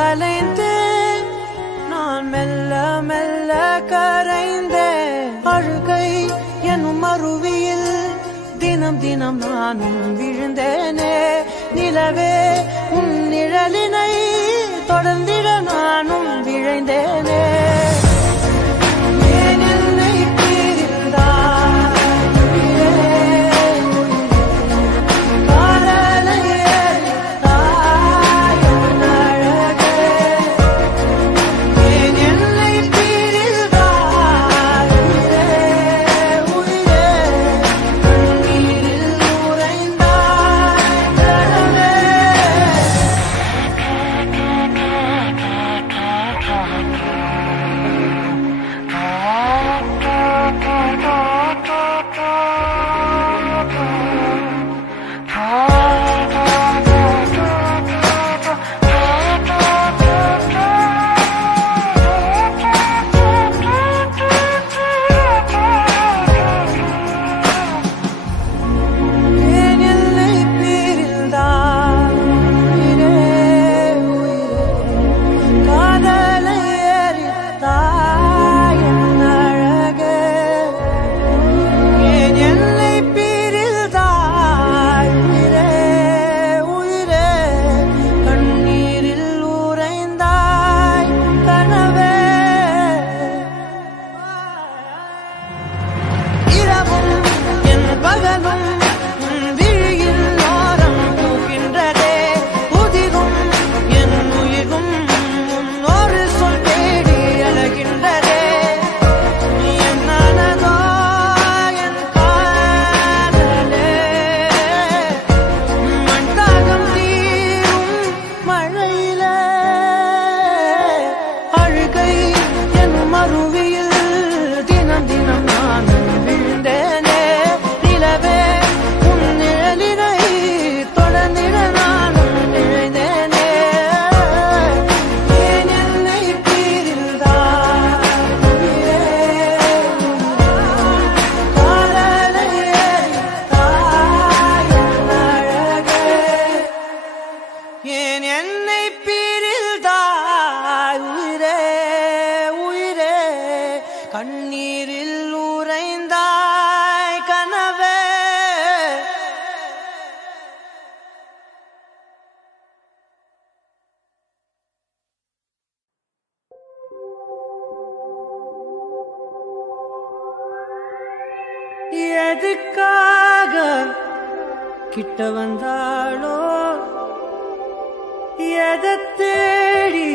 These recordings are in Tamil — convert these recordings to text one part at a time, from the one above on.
கலைந்தேன் நான் மெல்ல மெல்ல கரைந்தேன் அழுகை எனும் அருவியில் தினம் தினம் நானும் விழுந்தேனே நிலவே உன் நிழலினை தொடர்ந்திட நானும் விழைந்தேனே கண்ணீரில் உறைந்தாய் கனவே எதுக்காக கிட்ட வந்தாளோ எதை தேடி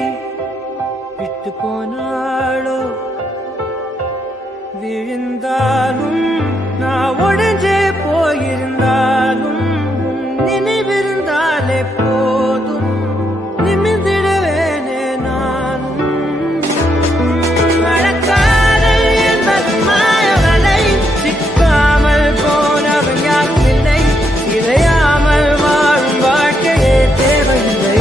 விட்டு போனாளோ விழுந்தாலும் நான் உடைஞ்சே போயிருந்தாலும் நினைவிருந்தாலே போதும் நிமிர்ந்திடுவேனே நானும் மழக்காதல் என்பது மாயவலை சிக்காமல் போனவன் யாரும் இல்லை இறையாமல் வாழும் வாழ்க்கையே தேவையில்லை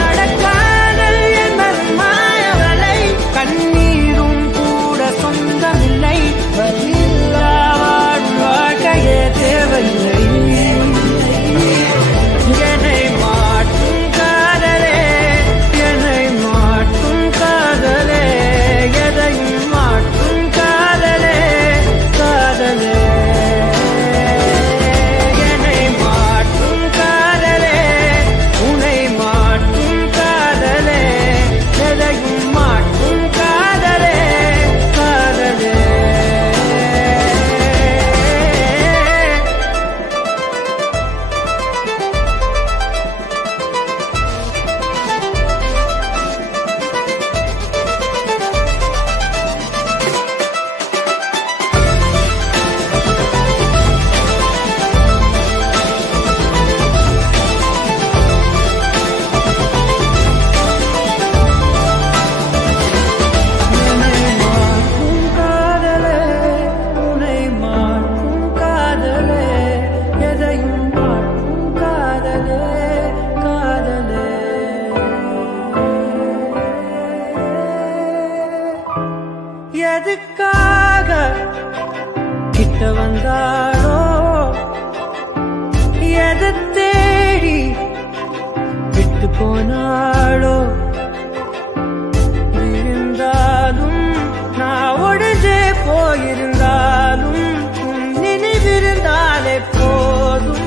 நடக்காதல் என்பது மாயவலை கண்ணீரும் சொந்தமில்லை வலியில்லா வாழும் வாழ்க்கையே தேவையில்லை என்னை மாற்றும் காதலே என்னை மாற்றும் காதலே எதையும் மாற்றும் காதலே காதலே என்னை மாற்றும் காதலே உன்னை மாற்றும் காதலே எதையும் மாற்றும் காதலே எதுக்காக கிட்ட வந்தாளோ எதை தேடி விட்டு போனாளோ இருந்தாலும் நான் ஒடிஞ்சே போயிருந்தாலும் நினைவிருந்தாலே போதும்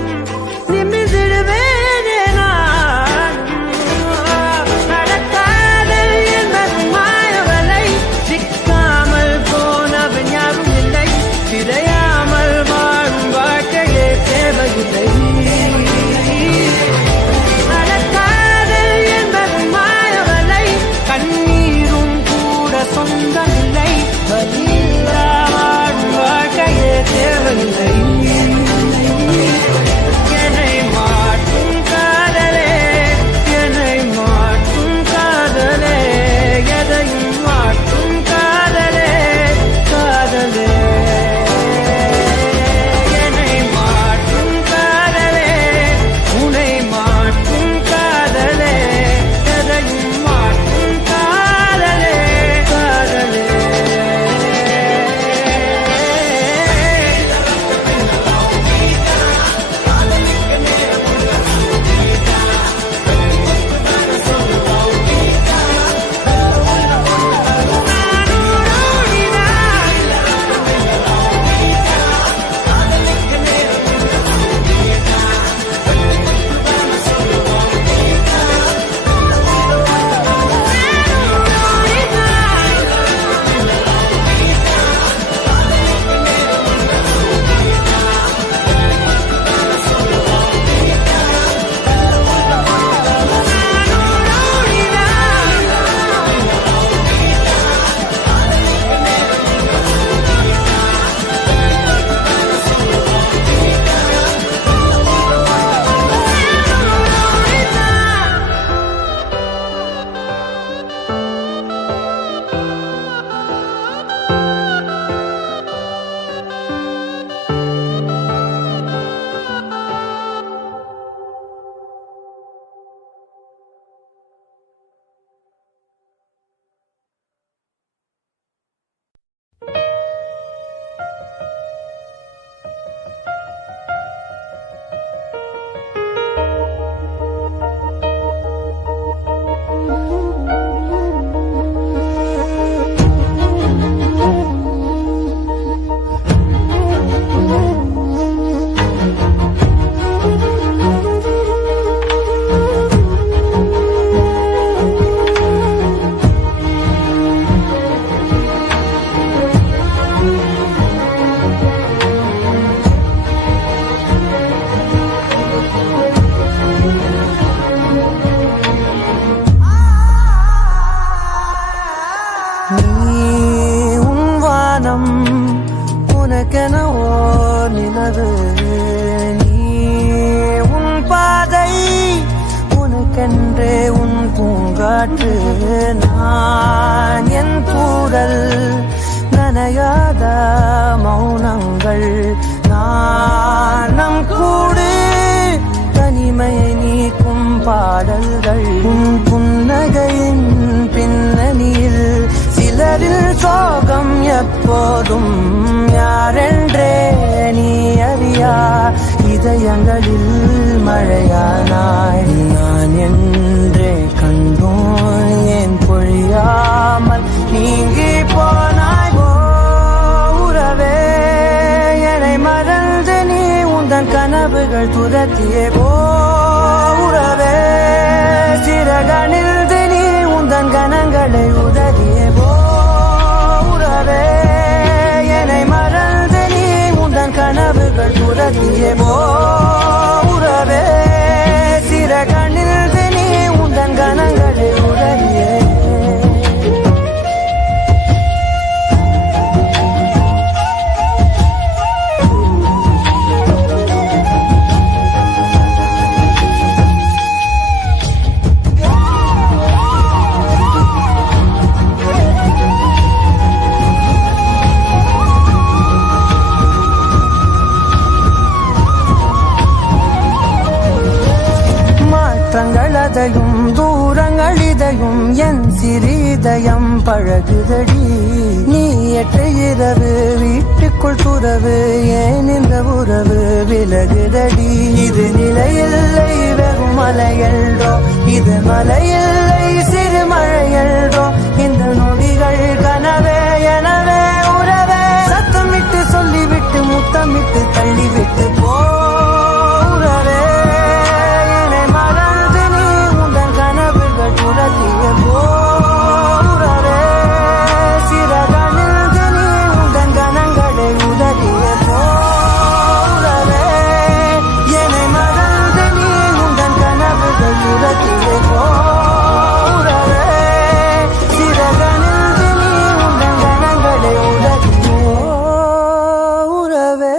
நிமிர்ந்திடுவேனே நானும் நடக்காதல் என்பது மாயவலை சிக்காமல் போனவன் யாரும் இல்லை சிதையாமல் வாழும் வாழ்க்கையே தேவையில்லை கண்ணீரும் கூட சொந்தமில்லை பதிலா வாழும் வாழ்க்கையே தேவையில்லை என்னை மாற்றும் காதலே என்னை மாற்றும் காதலே எதையும் மாற்றும் காதலே காதலே என்னை மாற்றும் காதலே உன்னை மாற்றும் காதலே எதையும் மாற்றும் காதலே காதலே உனக்கென ஓர் நிலவு நீ உன் பாதை உனக்கென்றே உன் பூங்காற்று நான் என் கூறல் நனையாத மௌனங்கள் நாணம் கூடு தனிமையை நீக்கும் பாடல்கள் உன் புன்னகையின் பின்னணியில் சிலரில் சோகம் எப்போதும் யாரென்றே நீ அறியா இதயங்களில் மழையானாய் நான் என்றே கண்டோன் ஏன் பொழியாமல் நீங்கி போனாய் உறவே என்னை மறந்து நீ உந்தன் கனவுகள் துரத்தியே உறவே சிறகணிந்து நீ உந்தன் கணங்களை உதறியே உறவே என்னை மறந்து நீ உந்தன் கனவுகள் துரத்தியே உறவே சிறகணிந்து நீ உந்தன் கணங்களை உதறியே மாற்றங்களதையும் தூரங்கள் இதையும் என் சிறிதயம் பழகுதடி நீ எற்ற இரவு வீட்டுக்குள் துறவு ஏன் இந்த உறவு விலகுதடி இது நிலையில்லை வெறும் மலையல்றோ இது மலையில்லை சிறு மழையல்றோ இந்த நொடிகள் கனவே எனவே உறவே சத்தமிட்டு சொல்லிவிட்டு முத்தமிட்டு தள்ளிவிட்டு போறவே என்னை மறந்து நீ உந்தன் கனவுகள் துரத்திய போறவே சிறகணிந்து நீ உந்தன் கனங்களை உதறிய போறவே என்னை மறந்து நீ உந்தன் கனவுகள் துரத்திய போறவே சிறகணிந்து நீ உந்தன் கனங்களை உதறிய போறவே.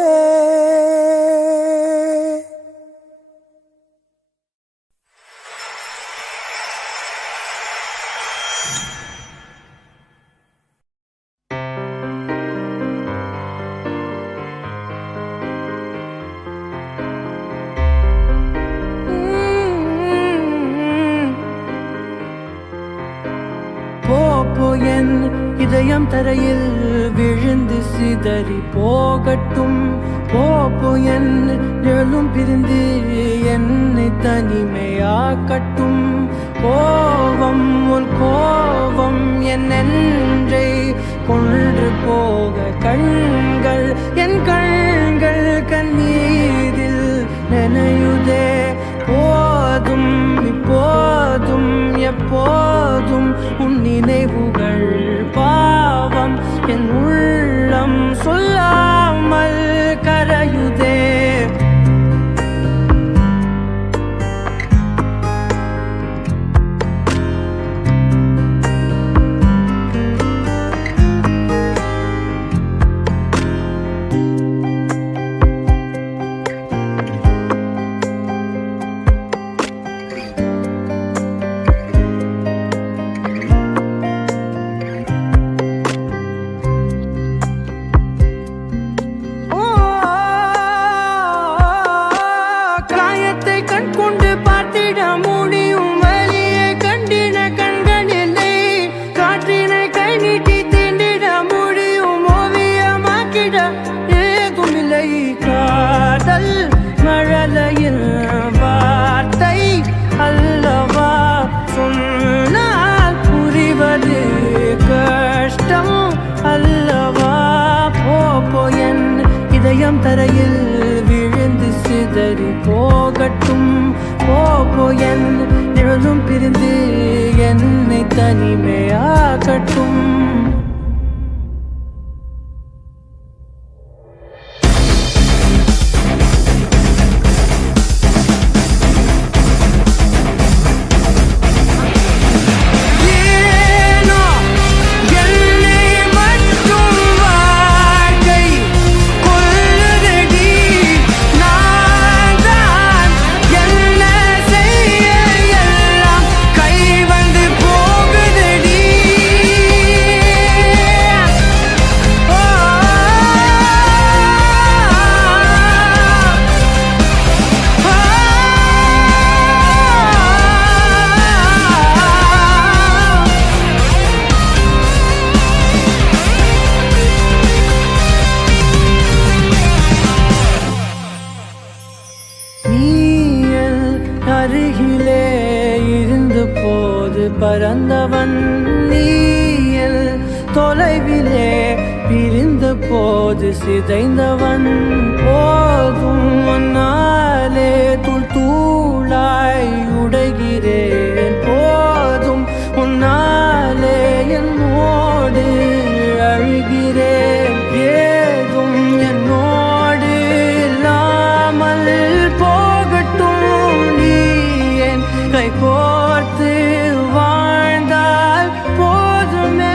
போ என் இதயம் தரையில் விழுந்து சிதறி போகட்டும் போ என் நிழலும் பிரிந்து என்னை தனிமையாக்கட்டும் கோவம் உன் கோவம் என் நெஞ்சை கொன்று போக கண்கள் என் கண்கள் கண்ணீரில் நனையுதே போதும் இப்போதும் எப்போதும் உன் நினைவுகள் பாவம் என் உள்ளம் சொல்லாமல் கரையுதே. காயத்தை கண் கொண்டு பார்த்திட முடியும் வலியை கண்டின கண்களில்லை காற்றினை கை நீட்டி தீண்டிட முடியும் ஓவியமாக்கிட ஏதுமில்லை காதல் மழலையில் வார்த்தை அல்லவா சொன்னால் புரிவது கஷ்டம் அல்லவா போ என் இதயம் தரையில் விழுந்து சிதறி போகட்டும் போ என் நிழலும் பிரிந்து என்னை தனிமையாகட்டும். ஏனோ என்னை மட்டும் வாழ்க்கை கொல்லுதடி நான் தான் என்ன செய்ய எல்லாம் கை வந்து போகுதடி. ஓ நீயல் அருகிலே இருந்த போது பறந்தவன் நீயல் தொலைவிலே பிரிந்த போது சிதைந்தவன் போதும் உன்னாலே தூள் தூளாய் உடைகிறேன் போதும் உன்னாலே என்னோடு அழுகிறேன் ஏதும் என்னோடு இல்லாமல் போகட்டும் நீ என் கை கோர்த்து வாழ்ந்தால் போதுமே.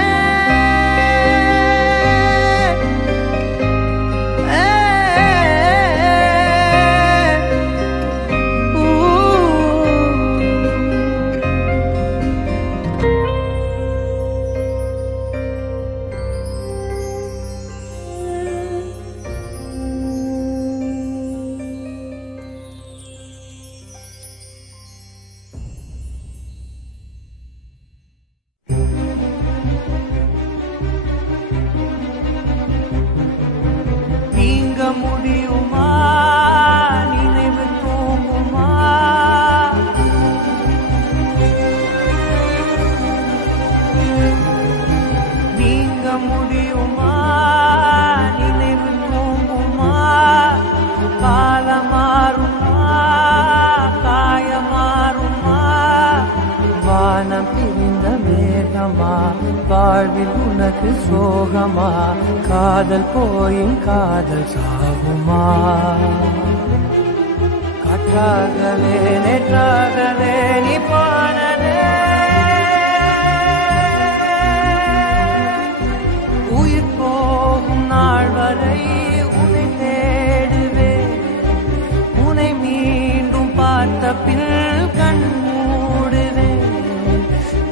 வாழ்வில் உனக்கு சோகமா காதல் போயும் காதல் சாகுமா காற்றாகவே நேற்றாகவே நீ போனதே உயிர் போகும் நாள் வரை உன்னை தேடுவேன் உன்னை மீண்டும் பார்த்த பின் கண் மூடுவேன்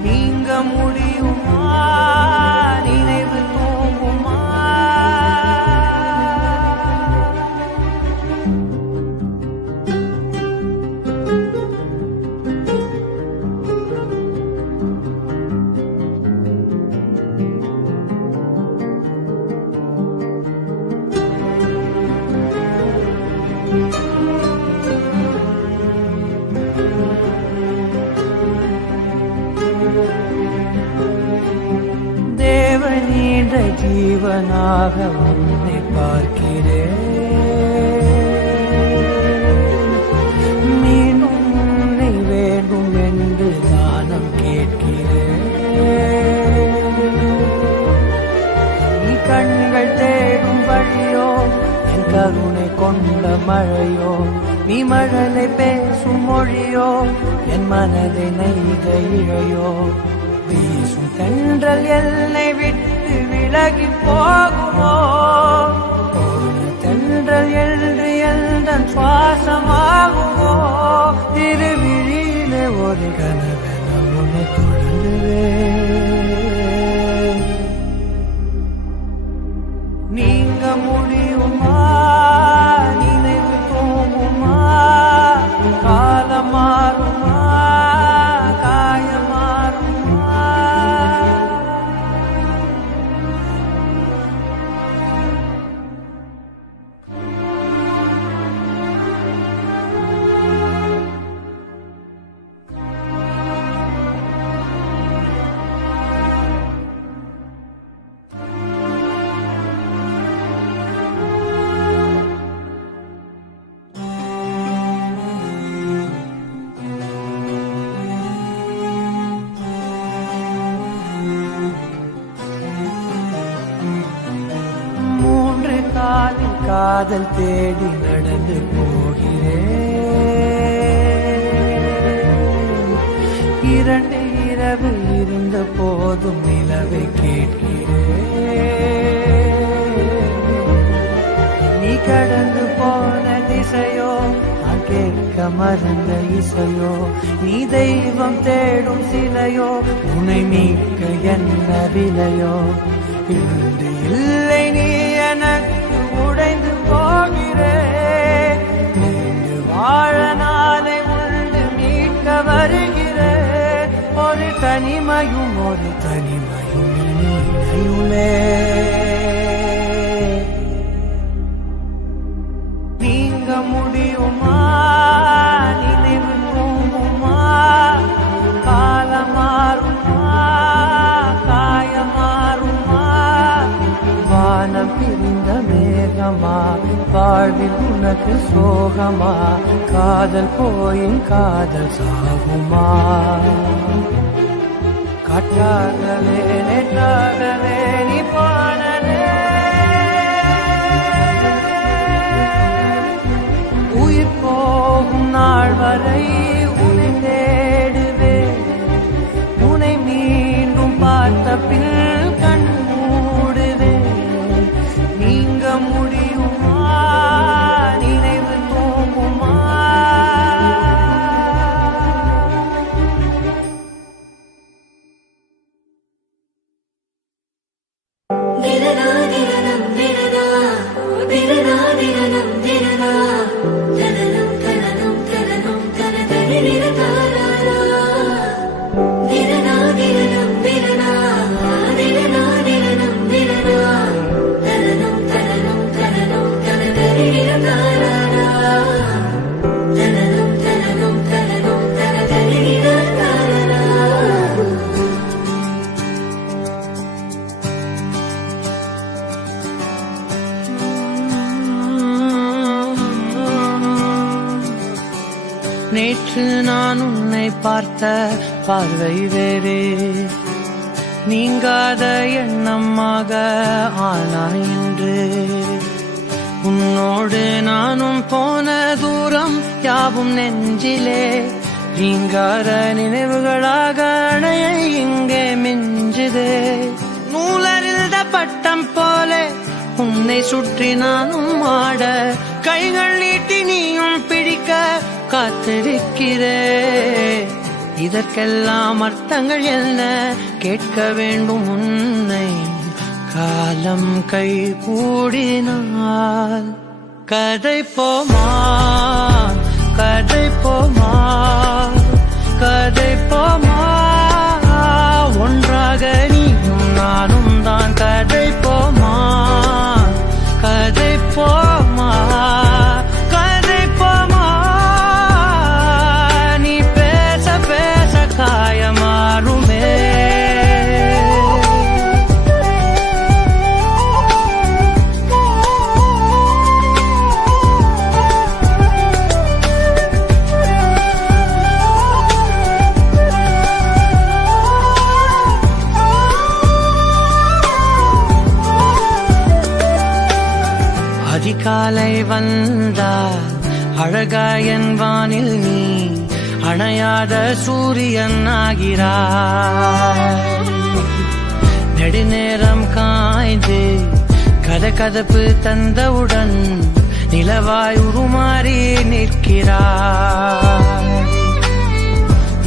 நீங்க முடியுமா நினைவு தூங்குமா தேவனீன்ற ஜீவனாக உன்னை பார்க்கிறேன் மீண்டும் உன்னை வேண்டும் என்று தானம் கேட்கிறேன் நீ கண்கள் தேடும் வழியோ என் கருணை கொண்ட மழையோ நீ மழலை பேசும் மொழியோ என் மனதை நெய்த இழையோ வீசும் தென்றல் என்னை விட்டு விலகி போகுமோ போன தென்றல் என்று எந்தன் சுவாசமாகுமோ திருவிழியிலே ஒரு கனவென உன்னை தொடர்ந்துவேன் நீங்க முடியுமா நினைவு தூங்குமா காலம் மாறுமா காயம் மாறுமா காதல் தேடி நடந்து போகிறேன் இரண்டு இரவு இருந்த போதும் நிலவை கேட்கிறேன் நீ கடந்து போன திசையோ நான் கேட்க மறந்த இசையோ நீ தெய்வம் தேடும் சிலையோ உன்னை மீட்க என்ன விலையோ இன்று இல்லை நீ எனக்கு உடைந்து போகிறேன் நீண்டு வாழ நாளை உண்டு மீட்க வருகிறேன் ஒரு தனிமையும் இணையுமே நீங்க முடியுமா நினைவு தூங்குமா காலம் மாறுமா காயம் மாறுமா வானம் பிரிந்த மேகமா வாழ்வில் உனக்கு சோகமா காதல் போயும் காதல் சாகுமா காற்றாகவே நேற்றாகவே நீ போனதே உயிர் போகும் நாள் வரை உன்னை தேடுவேன் உன்னை மீண்டும் பார்த்த பின் கண் மூடுவேன் நீங்க முடியுமா நினைவு தூங்குமா நேற்று நான் உன்னை பார்த்த பார்வை வேறே நீங்காத எண்ணமாக ஆனாய் என்று. உன்னோடு நானும் போன தூரம் யாவும் நெஞ்சிலே நீங்காத நினைவுகளாக அணைய இங்கே மிஞ்சுதே. நூலறிந்த பட்டம் போல உன்னை சுற்றி நானும் ஆட, கைகள் நீட்டி நீயும் பிடிக்க காத்திருக்கிறே. இதற்கெல்லாம் அர்த்தங்கள் என்ன கேட்க வேண்டும் உன்னை. காலம் கை கூடினால் கதை போமா, கதை போமா, கதை போமா. ஒன்றாக நீயும் நானும் தான் கதை போமா, கதை போமா, கதை போமா. நீ பேச பேச காயமாறுமே. அதிகாலை வந்தால் அழகாயன் வானில் நீ அணையாத சூரியன் ஆகிறாய். நெடுநேரம் காய்ந்து கதகதப்பு தந்தவுடன் நிலவாய் உருமாறி நிற்கிறாய்.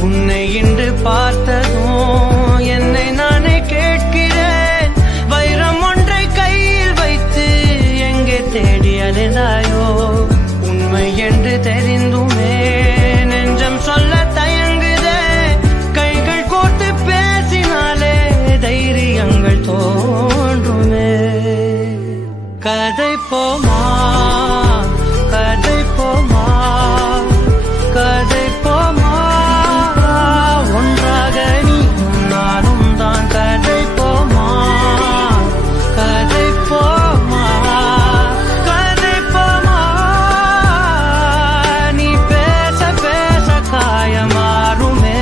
உன்னை இன்று பார்த்ததும் என்னை நானே கேட்கிறேன். வைரம் ஒன்றை கையில் வைத்து எங்கே தேடி அலைந்தாயோ. உண்மை என்று தெரிந்துமே நெஞ்சம் சொல்ல தயங்குதே. கைகள் கோர்த்து பேசினாலே தைரியங்கள் தோன்றுமே. கதை போமா, கதை போமா, கதை போமா. ஒன்றாக நீயும் நானும் தான் கதை போமா, கதை போமா, கதை போமா. நீ பேச பேச காயமாறுமே.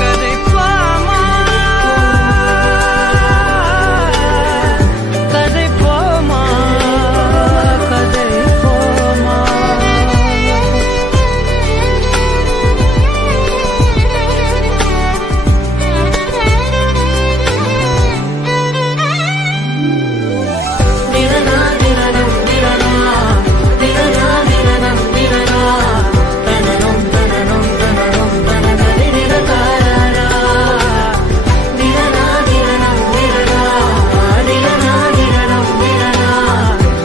கதை போமா, கதை போமா, கதை போமா. திரனா திரனம் திரனா, திரனா திரனம் திரனா, தனனம் தனனம் தனனம் தனனரி திரகாரா. திரனா திரனம் திரனா, திரனா திரனம் திரனா,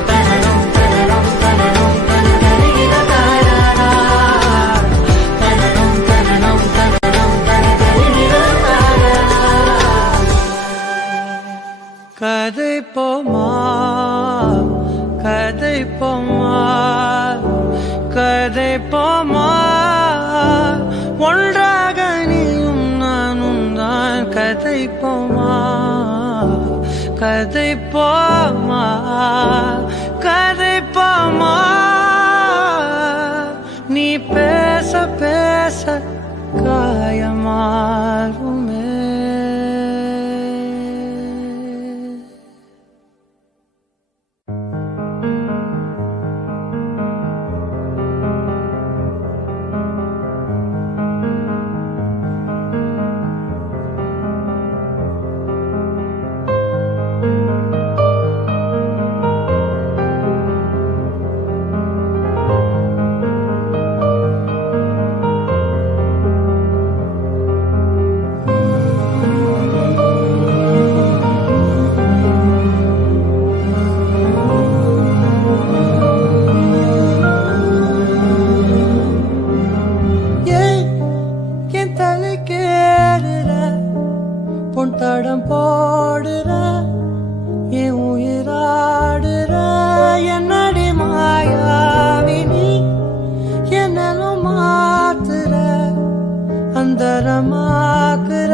தனனம் தனனம் தனனம் தனனரி திரகாரா. தனனம் தனனம் தனனம் தனனரி திரகாரா. கதை போமா, கதை போமா, கதை போமா. ஒன்றாக நீயும் நானும் தான் கதை போமா, கதை போமா, கதை போமா. நீ பேச பேச காயமாறுமே. தடம் போடுற என் உயிராடுற என்னடி மாயாவினி. என்னலும் மாத்துற அந்தரமாக்குற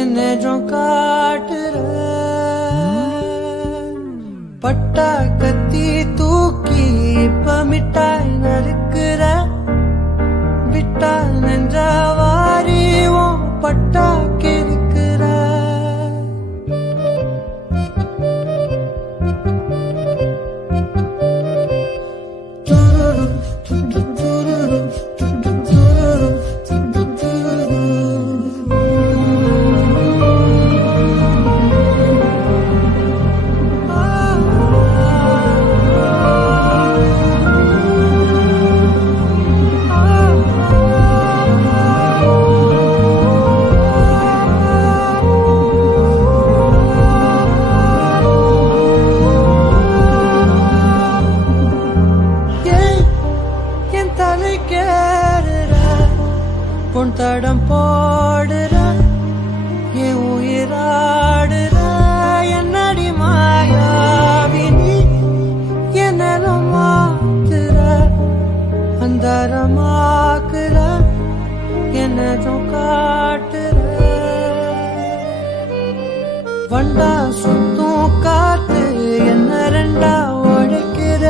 என்னென்றும் காட்டுற. பட்டா கத்தி தூக்கி இப்ப மிட்டாய் நறுக்குற விட்டா நெஞ்ச வாரிவோம் பட்டா கிறுக்குற பொன் தடம் போடுற என் உயிராடுற என்னடி மாயாவினி என்னலும் மாத்துற அந்தரமாக்குற என்னதும் காட்டுற வண்டா சுத்தும் காத்து என்ன ரெண்டா உடைக்கிற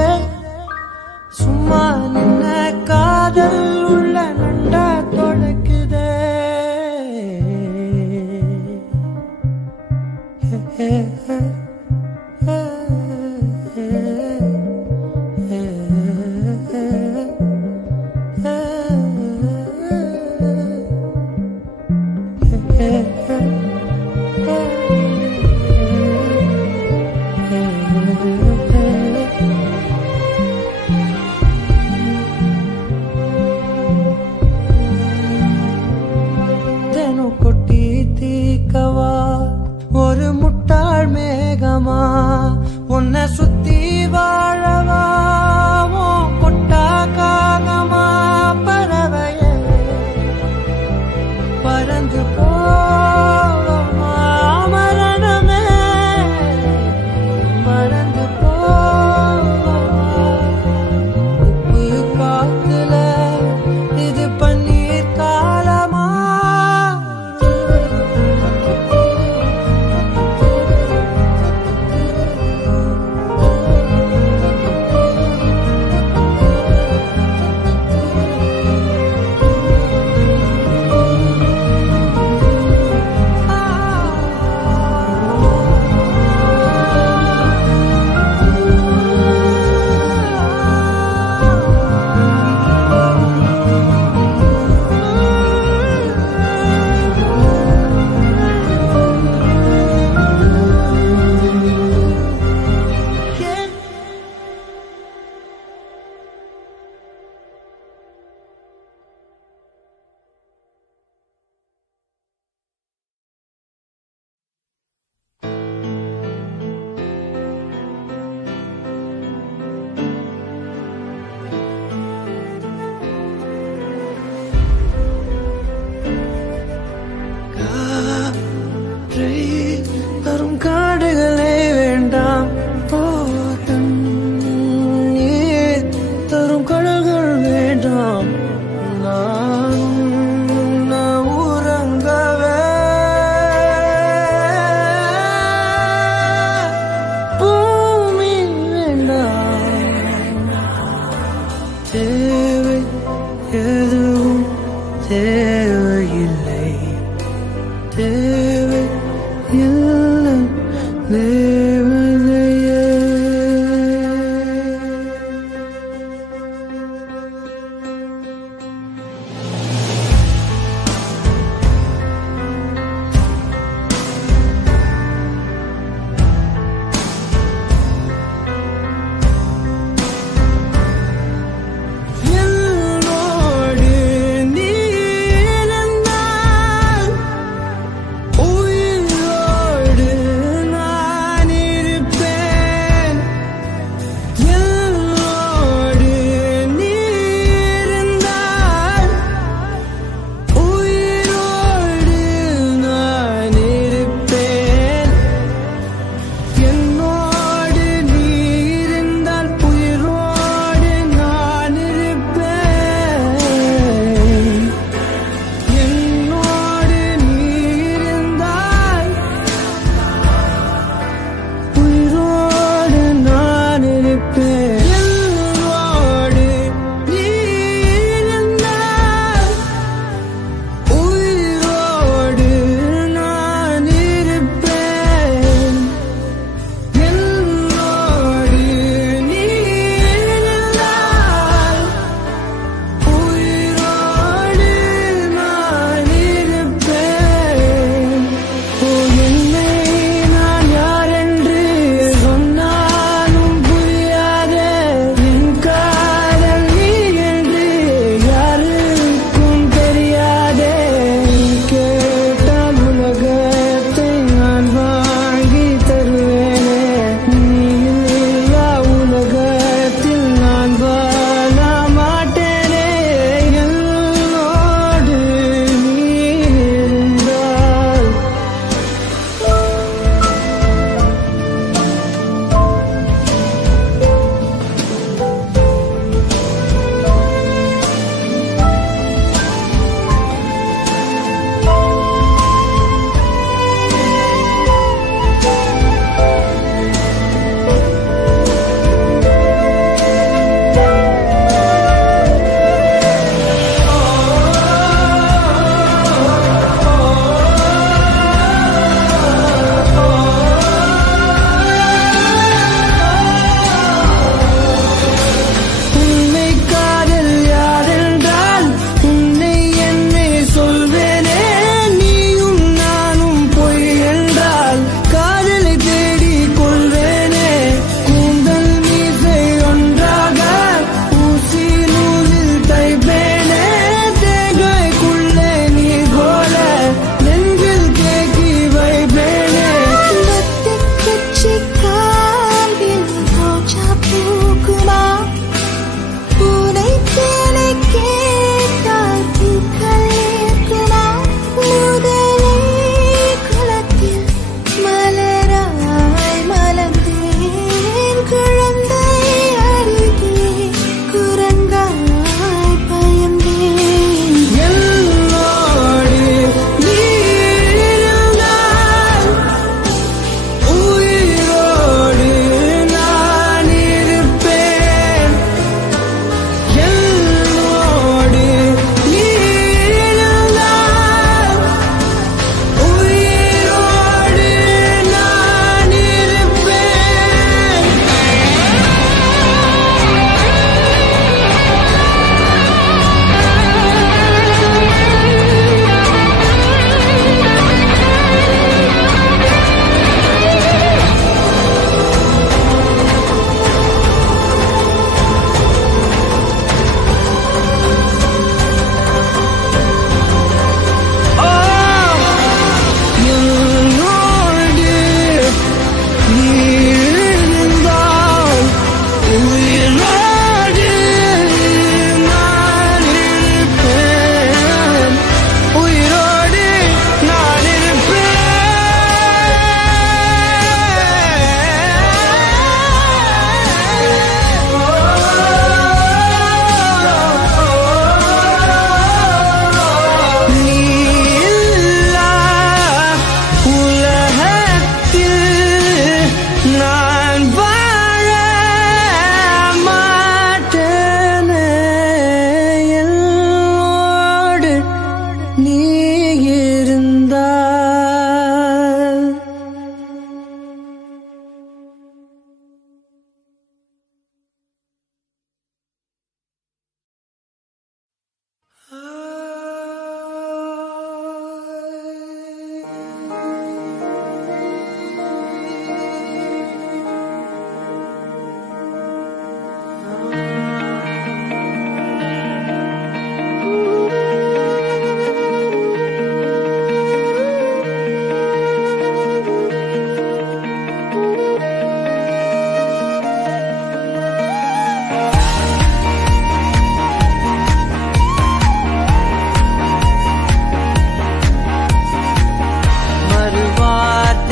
சும்மா நின்ன காதல் உள்ள நண்டா தொடக்குதே கொட்டி தீக்கவா ஒரு முட்டாள் மேகமா உன்னை சுத்தி வாழவா கொட்டா காகமா பறவைய பறந்து போவமா மரணமே மறந்து போவமா உப்பு காத்துல இது பன்னீர் காலமா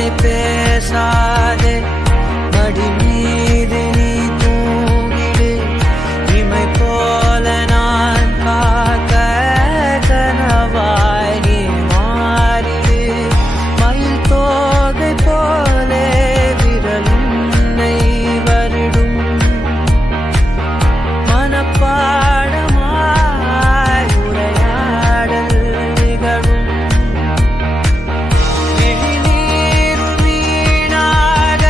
வார்த்தை பேசாதே மடி மீது நீ தூங்கிடு இமை போல நான் காக்க கனவாய் நீ மாறிடு மயில் தோகை போலே விரலுன்னை வருடும் மனப்பாடமாய் உரையாடல் நிகழும் விழிநீரும் வீணாக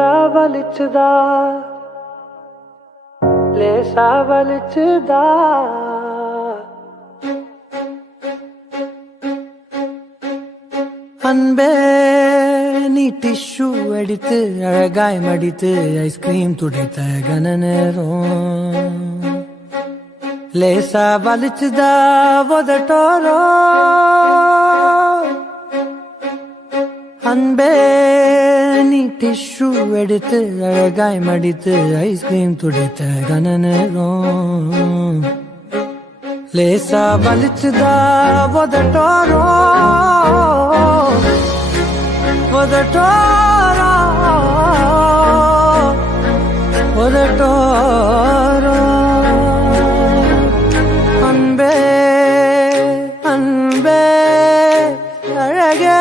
லேசா வலிச்சுதா லேசா வலிச்சுதா அன்பே நீ டிஷ்யூ எடுத்து அழகாய் மடித்து ஐஸ்கிரீம் துடைத்த கன நேரம் லேசா வலிச்சுதா உதட்டோரோ அன்பே நீ டிஷ்யூ எடுத்து அழகாய் மடித்து ஐஸ்கிரீம் துடைத்த கன நேரம் லேசா வலிச்சுதா உதட்டோரோ உதட்டோரோ உதட்டோரோ அன்பே அன்பே அழகே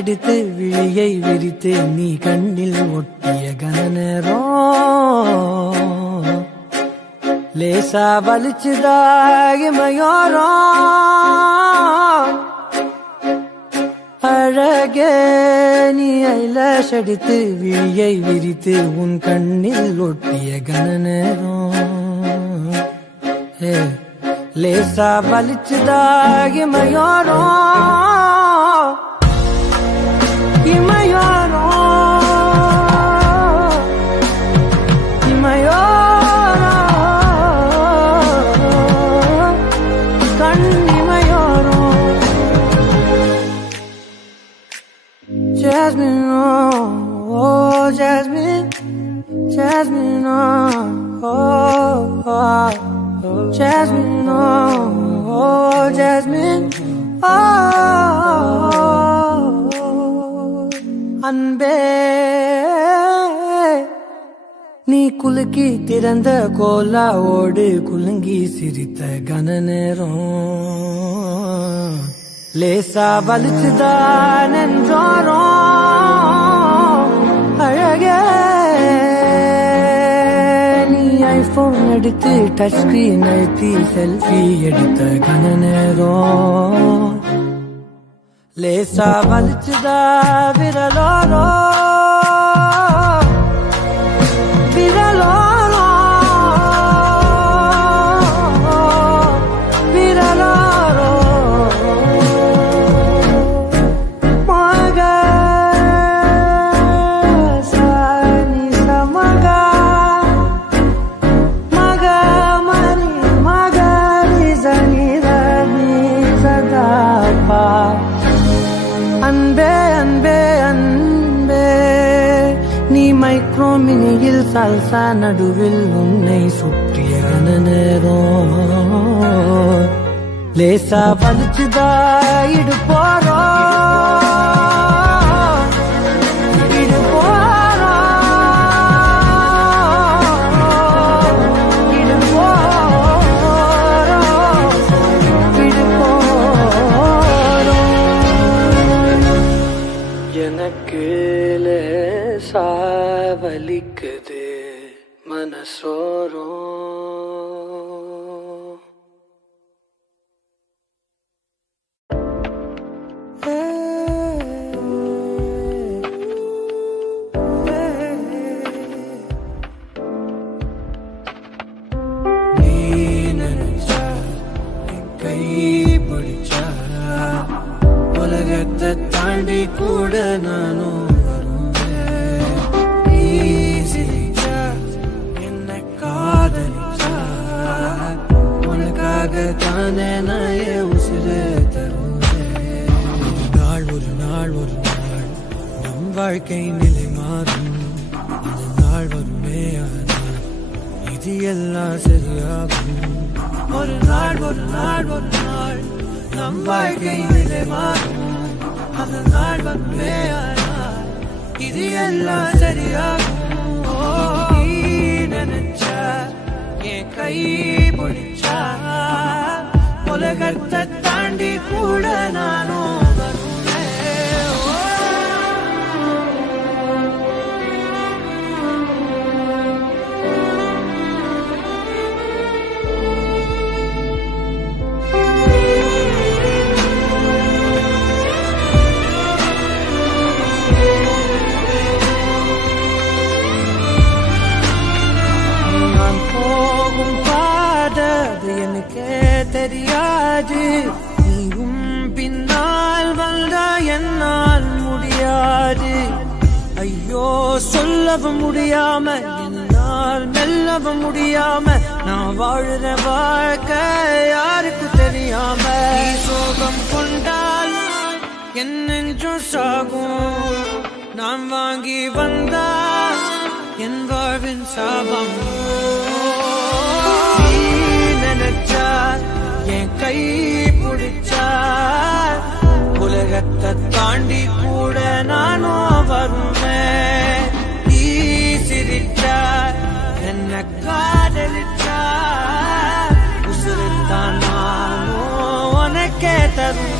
எடுத்து விழியை விரித்து நீ கண்ணில் ஒட்டிய கனநேரம் லேசா வலிச்சுதாகிமையோரம் அழகே நீ ஐலாஷ் எடுத்து விழியை விரித்து உன் கண்ணில் ஒட்டிய கனநேரம் லேசா வலிச்சுதாகிமையோரம் Imayoro, Imayoro, Kan Imayoro, Jasmine, oh Jasmine, Jasmine, oh Jasmine, oh Jasmine, oh. அன்பே நீ குலுக்கி திறந்த கோலாவோடு குலுங்கி சிரித்த கன நேரம் லேசா வலிச்சுதா நெஞ்சோரம் அழகே நீ ஐபோன் எடுத்து டச் ஸ்கிரீன் அழுத்தி செல்ஃபி எடுத்த கன நேரம் லேசா வலிச்சுதா விரலோரோ விரலோரோ விரலோரோ மக சானி சமக மக மணி மக நிசனி ரவி சதாபா அன்பே அன்பே அன்பே நீ மைக்ரோ மினியில் சல்சா நடுவில் உன்னை சுற்றிய நேரம் லேசா வலிச்சுதா இடு போறோ இடு போறோ இடு போறோ இடு போறோ எனக்கு லேசா வலிக்குது மனசோரம் நீ நினைச்சா கை பிடிச்சா உலகத்தை தாண்டி கூட நானும் வருவேன் நீ சிரிச்சா என்ன காதலிச்சா உனக்காக தானே நான் உசிரே தருவேன் ஒரு நாள் நம் வாழ்க்கை நிலை மாறும் அந்த நாள் வருமே ஆனால் இது எல்லாம் சரியாகும் ஒரு நாள் நம் வாழ்க்கை நிலை மாறும் அந்த நாள் வருமே ஆனால் இது எல்லாம் சரியாகும் நீ நினைச்சா என் கை பிடிச்சா உலகத்தை தாண்டி கூட நானும் வருவேன் நீயும் பின்னால் வந்த என்னால் முடியாது. ஐயோ சொல்லவும் முடியாம என்னால் மெல்லவும் முடியாம நான் வாழுற வாழ்க்கை யாருக்கு தெரியாம. நீ சோகம் கொண்டால் என் நெஞ்சும் சாகும். நான் வாங்கி வந்தா என் வாழ்வின் சாபம். நீ நினைச்சா என் கை பிடிச்சா உலகத்தை தாண்டி கூட நானும் வருவேன். நீ சிரிச்சா என்ன காதலிச்சா உசுருத்தான் நானும் உனக்கே தருவேன்.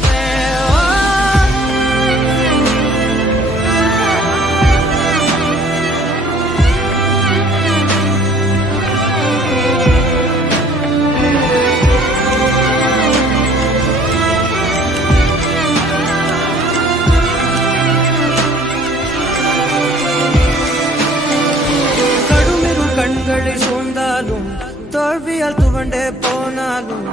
கண்களை சூழ்ந்தாலும் தோல்வியால் துவண்டே போனாலும்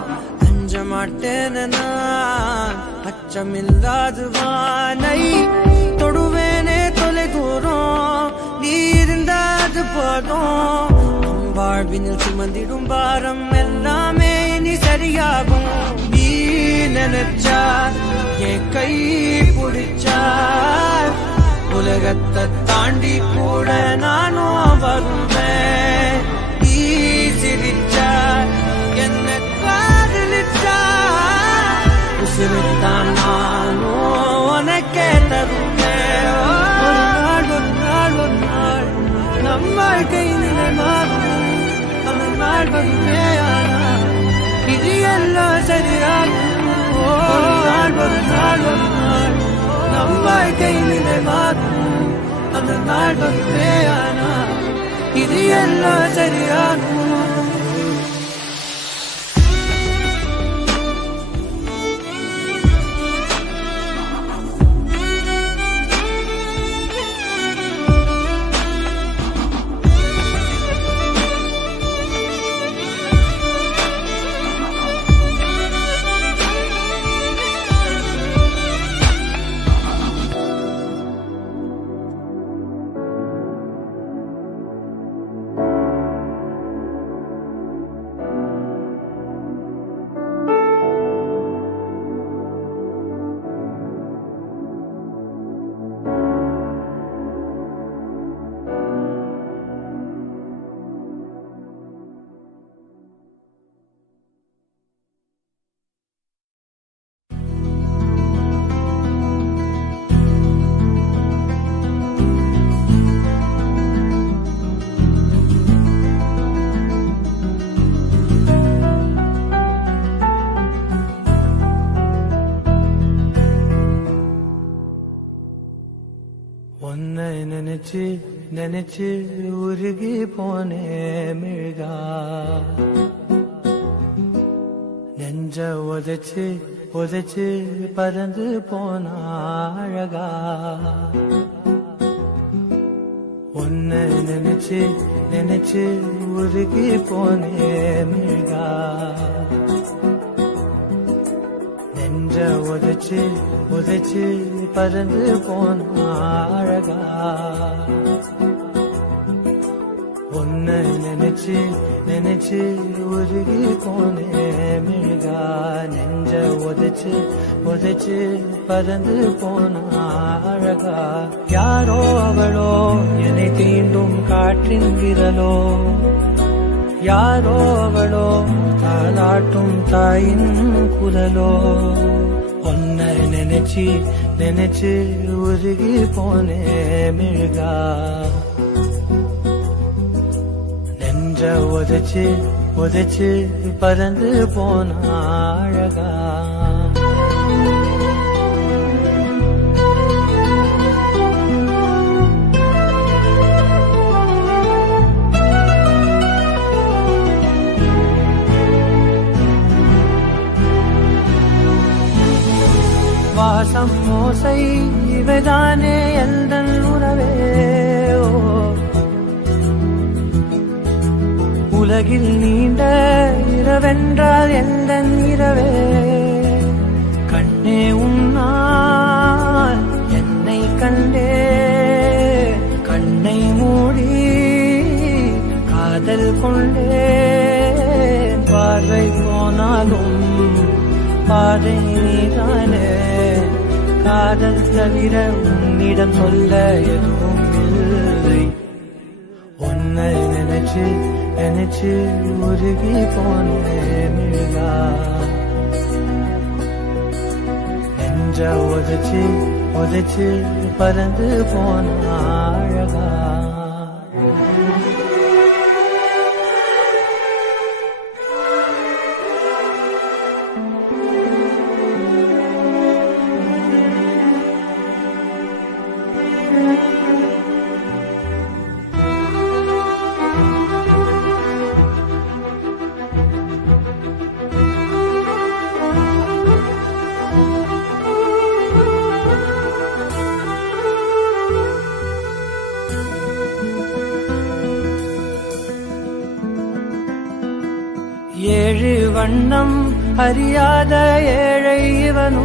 அஞ்ச மாட்டேன் நான். அச்சமில்லாது வானை தொடுவேனே தொலை தூரம். நீ இருந்தாது போதும். வாழ்வினில் சுமந்திடும் பாரம் எல்லாமே நீ சரியாகும். நீ நினைச்சா என் கை பிடிச்சா உலகத்தை தாண்டி கூட நானும் வருவேன். நீ சிரிச்சா என்ன காதலிச்சா உசுருத்தான் நானும் உனக்கே தருவேன். ஒரு நாள் ஒரு நாள் நம் வாழ்க்கை நிலை மாறும். அந்த நாள் வருமே ஆனால் இது எல்லாம் சரியாகும். ஒரு நாள் ஒரு நாள் நம் வாழ்க்கை நிலை மாறும். அந்த நாள் வருமே ஆனால் இது எல்லாம் சரியாகும். உன்னை நினைச்சு நினைச்சு உருகி போனே மிழ்கா. நெஞ்ச உதைச்சு உதைச்சு பறந்து போன அழகா. உன்னை நினைச்சு நினைச்சு உருகி போனே மிழ்கா. நெஞ்ச உதைச்சு உதைச்சு பறந்து போன அழகா. உன்னை நினைச்சு நினைச்சு உருகி போனே மிழ்கா. நெஞ்ச உதைச்சு உதைச்சு பறந்து போன அழகா. யாரோ அவளோ என்னை தீண்டும் காற்றின் விரலோ. யாரோ அவளோ தாலாட்டும் தாயின் குரலோ. உன்னை நினைச்சு நினைச்சு உருகி போனே மிழ்கா. நெஞ்ச உதைச்சு உதைச்சு பறந்து போன அழகா. வாசம் மோசை இவைதானே எந்தன் உறவே. உலகில் நீண்ட இரவென்றால் எந்தன் இரவே. பாதை நீதானே. காதல் தவிர உன்னிடம் சொல்ல எதுவும் இல்லை. உன்னை நினைச்சு நினைச்சு உருகி போனேன் மிழ்கா. நெஞ்ச உதைச்சு உதைச்சு பறந்து போன அழகா. ஏழு வண்ணம் அறியாத ஏழை இவனோ,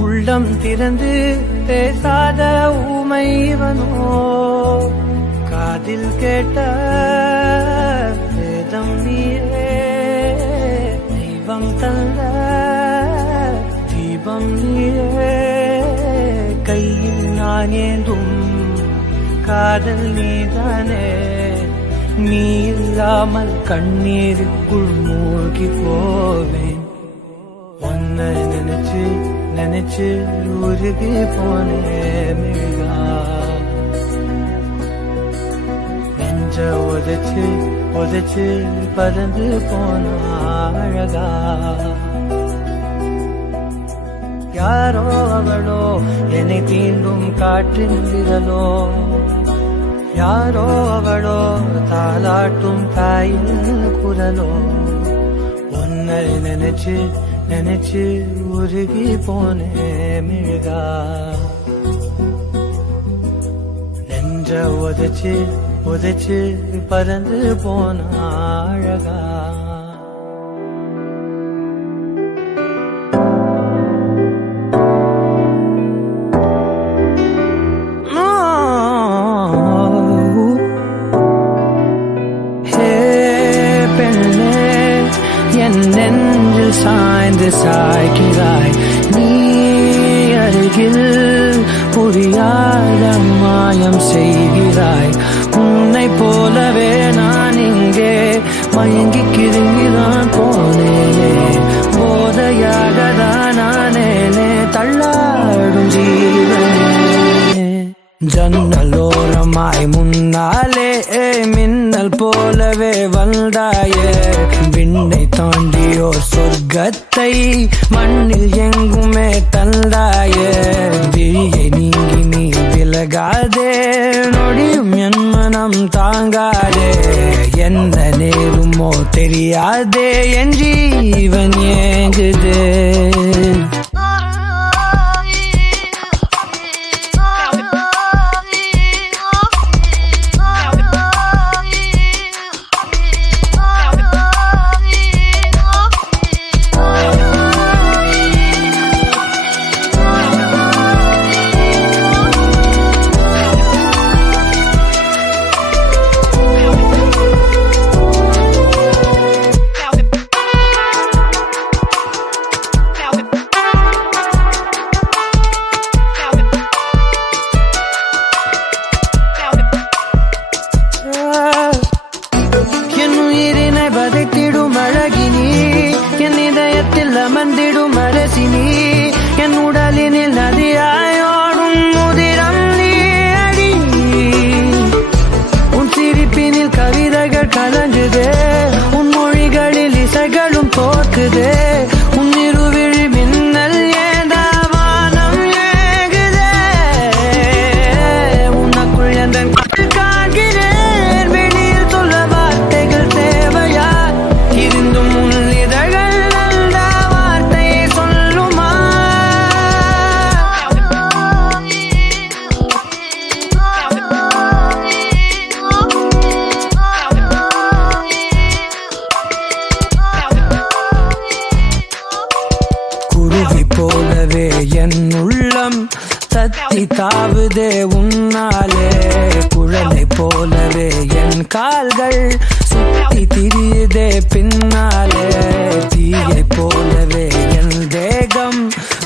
உள்ளம் திறந்து பேசாத ஊமை இவனோ. காதில் கேட்ட வேதம் நீயே, தெய்வம் தந்த தீபம் நீயே. கையில் நான் ஏந்தும் காதல் நீதானே. நீ இல்லாமல் கண்ணீருக்குள் மூழ்கி போவேன். உன்னை நினைச்சு நினைச்சு உருகி போனேன் மிழ்கா. நெஞ்ச உதைச்சு உதைச்சு பறந்து போன அழகா. யாரோ அவளோ என்னை தீண்டும் காற்றின் விரலோ. யாரோ அவளோ தாலாட்டும் தாயின் குரலோ. உன்னை நினைச்சு நினைச்சு உருகி போனேன் மிழ்கா. நெஞ்ச உதைச்சு உதைச்சு பறந்து போன அழகா. என் நெஞ்சில் சாய்ந்து சாய்கிறாய் நீ அருகில். புரியாத மாயம் செய்கிறாய். உன்னை போலவே நான் இங்கே மயங்கி கிருங்கிதான் போனேனே. போதையாகதான் நானேனே தள்ளாடும் ஜீவனே. ஜன்னலோரமாய் முன்னாலே மின்னல் போலவே வந்தாயே. விண்ணை தாண்டியோ சொர்க்கத்தை மண்ணில் எங்குமே தந்தாயே. விழியை நீங்கி நீ விலகாதே, நொடியும் என் மனம் தாங்காதே. என்ன நேருமோ தெரியாதே, என் ஜீவன் ஏங்குதே. வதைத்திடும் அழகினி, என் இதயத்தில் அமர்ந்திடும் அரசினி. என் உடலினில் நதியாயோடும் முதிரம் நீ அடி. உன் சிரிப்பினில் கவிதைகள் கலங்குதே. உன் மொழிகளில் இசைகளும் தோற்குதே. உன் இருவிழி மின்னல் ஏதாவானம் ஏகுதே. உனக்குள் எந்த காண்கிறேன். வெளியில் சொல்ல வார்த்தைகள் தேவையா? இருந்தும் உன் இதழ்கள் அந்த வார்த்தையை சொல்லுமா? குருவி போலவே என் உள்ளம் தத்தி தாவுதே உன்னாலே குழலை போலவே என் கால்கள் சுத்தி திரியுதே பின்னாலே தீயை போலவே என் தேகம்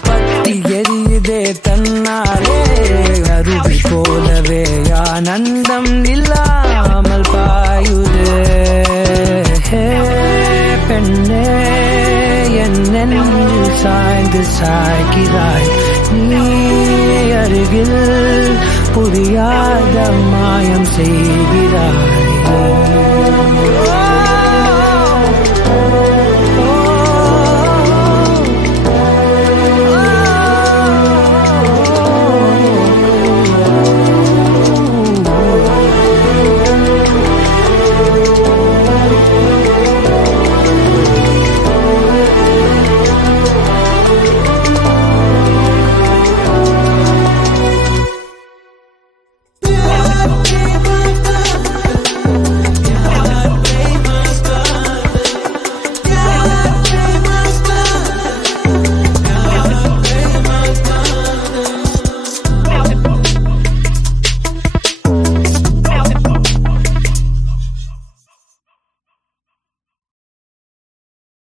பத்தி எரியுதே தன்னாலே அருவி போலவே ஆனந்தம் இல்லாமல் பாயுதே பெண்ணே என் நெஞ்சில் சாய்ந்து சாய்கிறாய் நீ அருகில் புரியாத மாயம் செய்கிறாய்